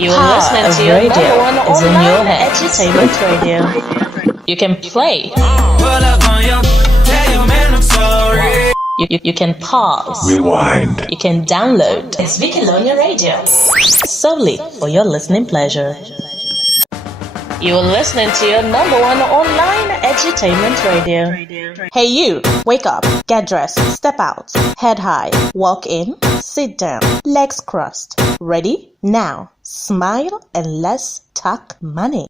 You are listening to your number one online entertainment radio. You can play. You can pause. Rewind. You can download. It's Vicalonia Radio. Solely for your listening pleasure. You are listening to your number one online entertainment radio. Hey you, wake up, get dressed, step out, head high, walk in, sit down, legs crossed. Ready? Now, smile and let's talk money.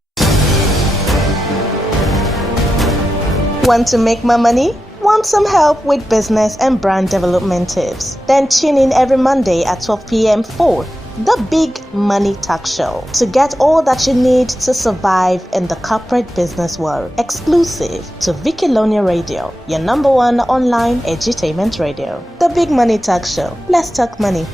Want to make more money? Want some help with business and brand development tips? Then tune in every Monday at 12 p.m. for The Big Money Talk Show to get all that you need to survive in the corporate business world. Exclusive to Vicalonia Radio, your number one online edutainment radio. The Big Money Talk Show. Let's talk money.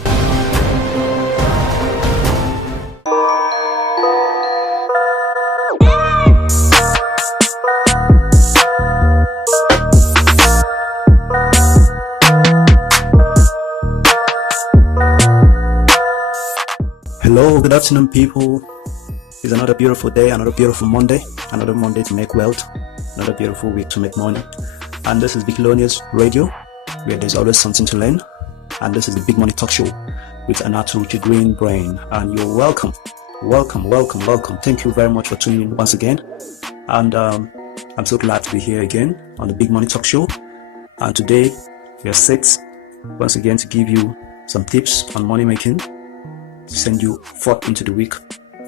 Hello, good afternoon, people. It's another beautiful day, another beautiful Monday, another Monday to make wealth, another beautiful week to make money. And this is Vicalonia's Radio, where there's always something to learn. And this is the Big Money Talk Show with Anaturuchi GreenBrain. And you're welcome. Thank you very much for tuning in once again. And I'm so glad to be here again on the Big Money Talk Show. And today we are set once again to give you some tips on money making, to send you forth into the week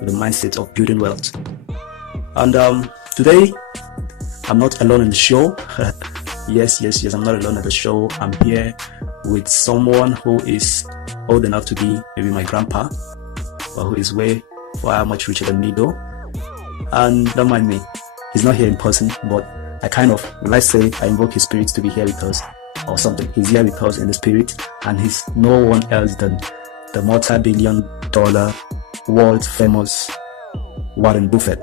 with the mindset of building wealth. And today, I'm not alone in the show. yes, I'm not alone at the show. I'm here with someone who is old enough to be maybe my grandpa, but who is way far much richer than me though. And don't mind me, he's not here in person, but I kind of, let's say, I invoke his spirit to be here with us or something. He's here with us in the spirit, and he's no one else than the multi-billion-dollar world-famous Warren Buffett.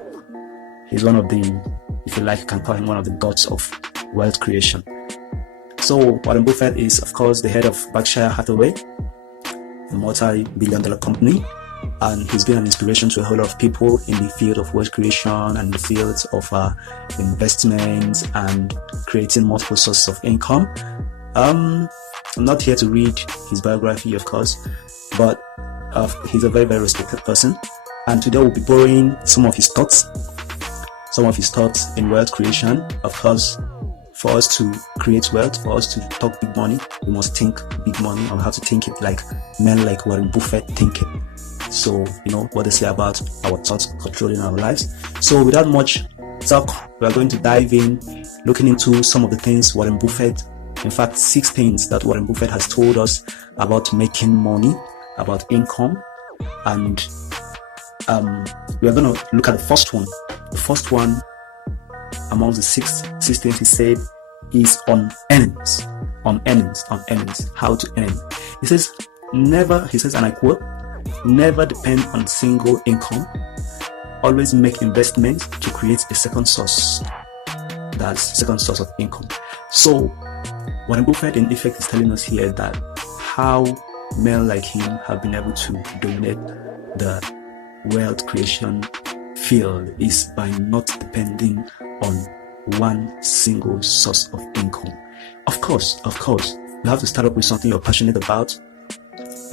He's one of the, if you like, you can call him one of the gods of wealth creation. So Warren Buffett is, of course, the head of Berkshire Hathaway, a multi-billion-dollar company, and he's been an inspiration to a whole lot of people in the field of wealth creation and the fields of investments and creating multiple sources of income. I'm not here to read his biography, of course, but he's a very, very respected person. And today we'll be borrowing some of his thoughts in wealth creation. Of course, for us to create wealth, for us to talk big money, we must think big money, and we have to think it like men like Warren Buffett think it. So, you know what they say about our thoughts controlling our lives. So without much talk, we are going to dive in, looking into some of the things Warren Buffett, in fact, 6 things that Warren Buffett has told us about making money, about income. And we are going to look at the first one. The first one amongst the six things he said is on earnings, how to earn. He says, and I quote, never depend on single income. Always make investments to create a second source. That's second source of income. So Warren Buffett in effect is telling us here that how men like him have been able to dominate the wealth creation field is by not depending on one single source of income. Of course, you have to start up with something you're passionate about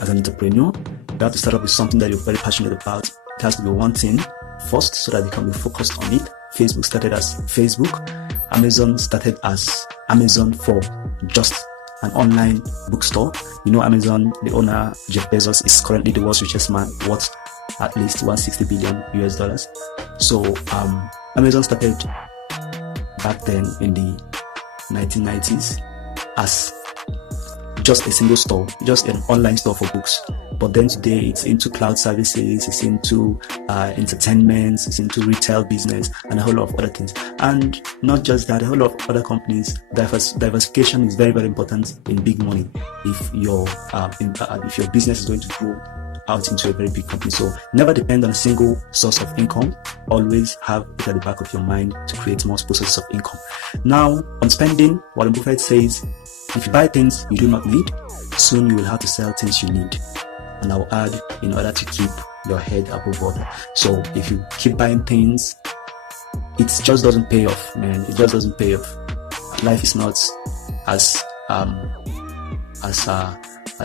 as an entrepreneur. You have to start up with something that you're very passionate about. It has to be one thing first so that you can be focused on it. Facebook started as Facebook. Amazon started as Amazon for just an online bookstore. You know, Amazon, the owner, Jeff Bezos, is currently the world's richest man, worth at least $160 billion US. So Amazon started back then in the 1990s as just a single store, just an online store for books. But then today it's into cloud services, it's into entertainment, it's into retail business, and a whole lot of other things. And not just that, a whole lot of other companies. Diversification is very, very important in big money if your business is going to grow out into a very big company. So never depend on a single source of income. Always have it at the back of your mind to create multiple sources of income. Now, on spending, Warren Buffett says, if you buy things you do not need, soon you will have to sell things you need. And I will add, in order to keep your head above water. So if you keep buying things, it just doesn't pay off, man. It just doesn't pay off. Life is not as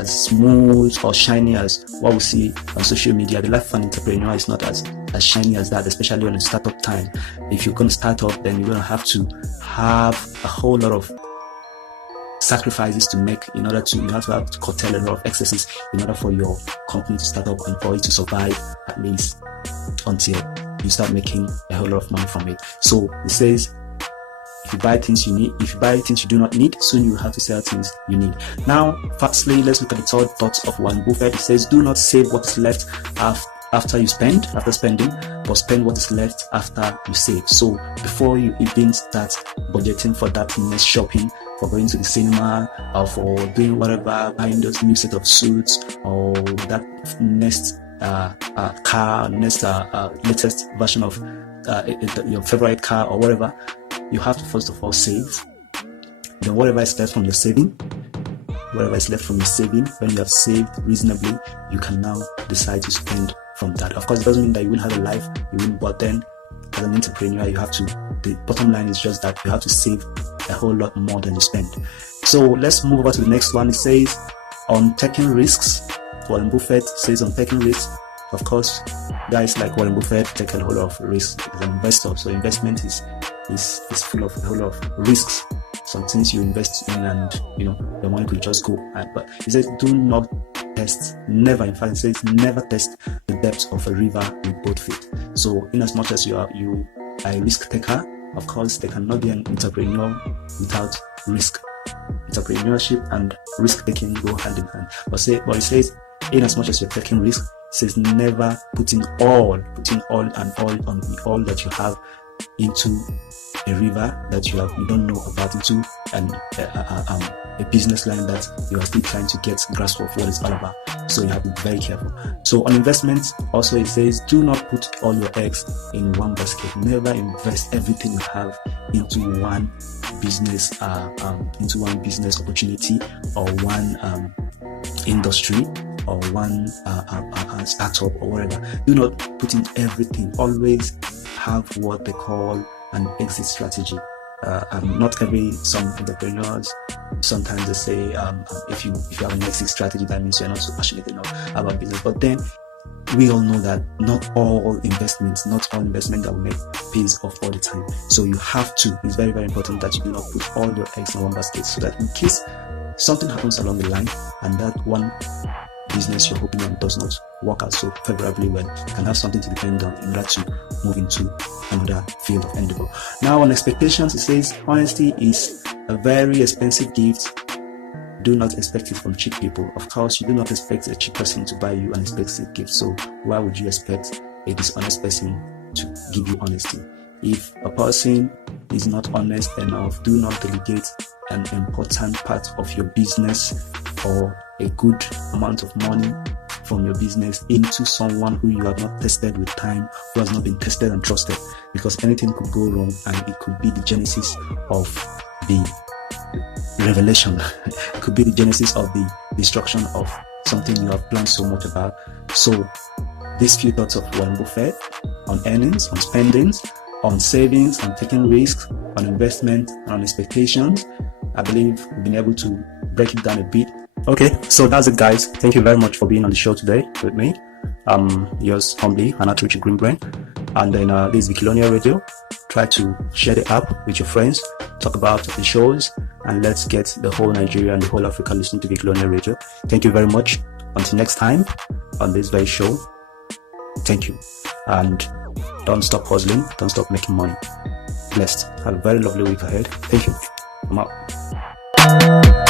smooth or shiny as what we see on social media. The life of an entrepreneur is not as shiny as that, especially on a startup time. If you're going to start up, then you're going to have a whole lot of sacrifices to make you have to curtail a lot of excesses in order for your company to start up and for it to survive, at least until you start making a whole lot of money from it. So it says, if you buy things you do not need, soon you will have to sell things you need. Now, firstly, let's look at the third thought of Warren Buffett. It says, do not save what is left after spending, but spend what is left after you save. So before you even start budgeting for that next shopping, for going to the cinema, or for doing whatever, buying those new set of suits, or that next car, latest version of your favorite car or whatever, you have to first of all save. Then whatever is left from your saving, when you have saved reasonably, you can now decide to spend from that. Of course, it doesn't mean that you won't have a life, but then as an entrepreneur, the bottom line is just that you have to save a whole lot more than you spend. So let's move over to the next one. It says, on taking risks. Warren Buffett says on taking risks. Of course, guys like Warren Buffett take a whole lot of risks as an investor. So investment is full of a whole lot of risks. Some things you invest in and the money could just go. But he says, do not never test the depths of a river with both feet. So in as much as you are a risk taker, of course there cannot be an entrepreneur without risk. Entrepreneurship and risk taking go hand in hand. But it says, in as much as you're taking risk, it says never putting all that you have into a river that you don't know about, into a business line that you are still trying to get grasp of what it's all about. So you have to be very careful. So on investments, also it says, do not put all your eggs in one basket. Never invest everything you have into one business opportunity, or one industry, or one startup, or whatever. Do not put in everything. Always have what they call an exit strategy. Some entrepreneurs, sometimes they say, if you have an exit strategy, that means you're not so passionate enough about business. But then we all know that not all investment that we make pays off all the time. So you have to, it's very, very important that you do not put all your eggs in one basket, so that in case something happens along the line and that one business you're hoping on does not work out so favorably well, you can have something to depend on in order to move into another field of endeavor. Now on expectations, it says, honesty is a very expensive gift. Do not expect it from cheap people. Of course, you do not expect a cheap person to buy you an expensive gift. So why would you expect a dishonest person to give you honesty? If a person is not honest enough, do not delegate an important part of your business or a good amount of money from your business into someone who you have not tested with time, who has not been tested and trusted, because anything could go wrong and it could be the genesis of the revelation. It could be the genesis of the destruction of something you have planned so much about. So these few thoughts of Warren Buffett on earnings, on spendings, on savings, on taking risks, on investment, and on expectations, I believe we've been able to break it down a bit. Okay, so that's it, guys. Thank you very much for being on the show today with me. Yours humbly, Anatuchi GreenBrain. And then this is Billionaire Radio. Try to share the app with your friends, talk about the shows, and let's get the whole Nigeria and the whole Africa listening to Billionaire Radio. Thank you very much. Until next time on this very show, thank you. And don't stop hustling, don't stop making money. Blessed. Have a very lovely week ahead. Thank you. I'm out.